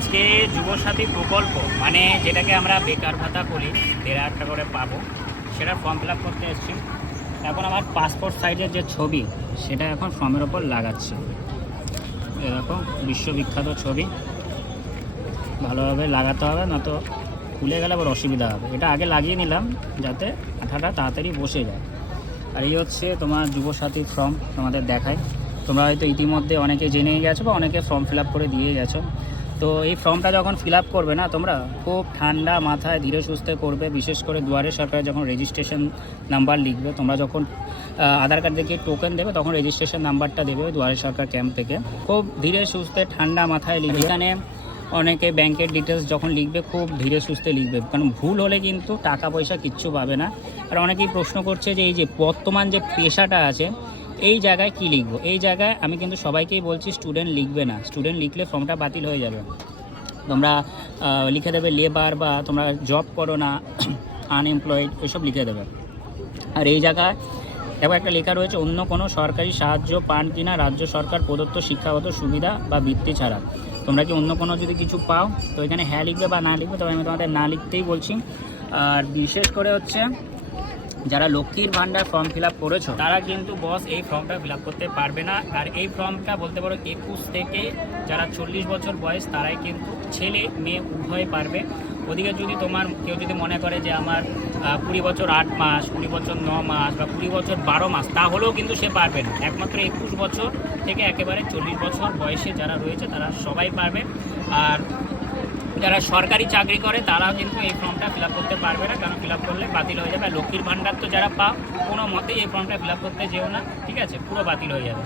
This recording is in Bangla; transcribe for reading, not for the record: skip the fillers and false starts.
আজকে যুবসাথী প্রকল্প মানে যেটাকে আমরা বেকার ভাতা বলি ১,৫০০ টাকা করে পাবো, সেটার ফর্ম ফিল আপ করতে এসেছি। এখন আমার পাসপোর্ট সাইজের যে ছবি সেটা এখন ফর্মের ওপর লাগাচ্ছি। এরকম বিশ্ববিখ্যাত ছবি ভালোভাবে লাগাতে হবে, না তো খুলে গেলে আবার অসুবিধা হবে। এটা আগে লাগিয়ে নিলাম যাতে আঠাটা তাড়াতাড়ি বসে যায়। আর এই হচ্ছে তোমার যুবসাথী ফর্ম, তোমাদের দেখায়। তোমরা হয়তো ইতিমধ্যে অনেকে জেনেই গেছো বা অনেকে ফর্ম ফিল আপ করে দিয়ে গেছো। তো এই ফর্মটা যখন ফিল আপ করবে না, তোমরা খুব ঠান্ডা মাথায় ধীরে সুস্থে করবে। বিশেষ করে দুয়ারে সরকারে যখন রেজিস্ট্রেশন নাম্বার লিখবে, তোমরা যখন আধার কার্ড দেখিয়ে টোকেন দেবে তখন রেজিস্ট্রেশন নাম্বারটা দেবে দুয়ারে সরকার ক্যাম্প থেকে। খুব ধীরে সুস্থে ঠান্ডা মাথায় লিখবে। এখানে অনেকে ব্যাংকের ডিটেলস যখন লিখবে খুব ধীরে সুস্থে লিখবে, কারণ ভুল হলে কিন্তু টাকা পয়সা কিচ্ছু পাবে না। আর অনেকেই প্রশ্ন করছে যে এই যে বর্তমান যে পেশাটা আছে এই জায়গায় কি লিখবো। এই জায়গায় আমি কিন্তু সবাইকেই বলছি স্টুডেন্ট লিখবে না। স্টুডেন্ট লিখলে ফর্মটা বাতিল হয়ে যাবে। তোমরা লিখে দেবে লেবার, বা তোমরা জব করো না, আনএমপ্লয়েড, এসব লিখে দেবে। আর এই জায়গায় দেখো একটা লেখা রয়েছে, অন্য কোনো সরকারি সাহায্য পান কিনা রাজ্য সরকার প্রদত্ত শিক্ষাগত সুবিধা বা বৃত্তি ছাড়া। তোমরা কি অন্য কোনো যদি কিছু পাও তো এখানে হ্যাঁ লিখবে বা না লিখবে, তবে আমি তোমাদের না লিখতেই বলছি। আর বিশেষ করে হচ্ছে যারা লক্ষ্মীর ভাণ্ডার ফর্ম ফিল আপ করেছো তারা কিন্তু বস এই ফর্মটা ফিল আপ করতে পারবে না। আর এই ফর্মটা বলতে পারো 21 থেকে যারা 40 বছর বয়স তারাই কিন্তু, ছেলে মেয়ে উভয় পারবে। ওদিকে যদি তোমার কেউ যদি মনে করে যে আমার 20 বছর 8 মাস, 20 বছর 9 মাস বা 20 বছর 12 মাস, তাহলেও কিন্তু সে পারবে না। একমাত্র 21 বছর থেকে একেবারে 40 বছর বয়সে যারা রয়েছে তারা সবাই পারবে। আর যারা সরকারি চাকরি করে তারাও কিন্তু এই ফর্মটা ফিল আপ করতে পারবে না, কারণ ফিল আপ করলে বাতিল হয়ে যাবে। আর লক্ষ্মীর ভাণ্ডার তো যারা পাও কোনো মতেই এই ফর্মটা ফিল আপ করতে যেও না, ঠিক আছে, পুরো বাতিল হয়ে যাবে।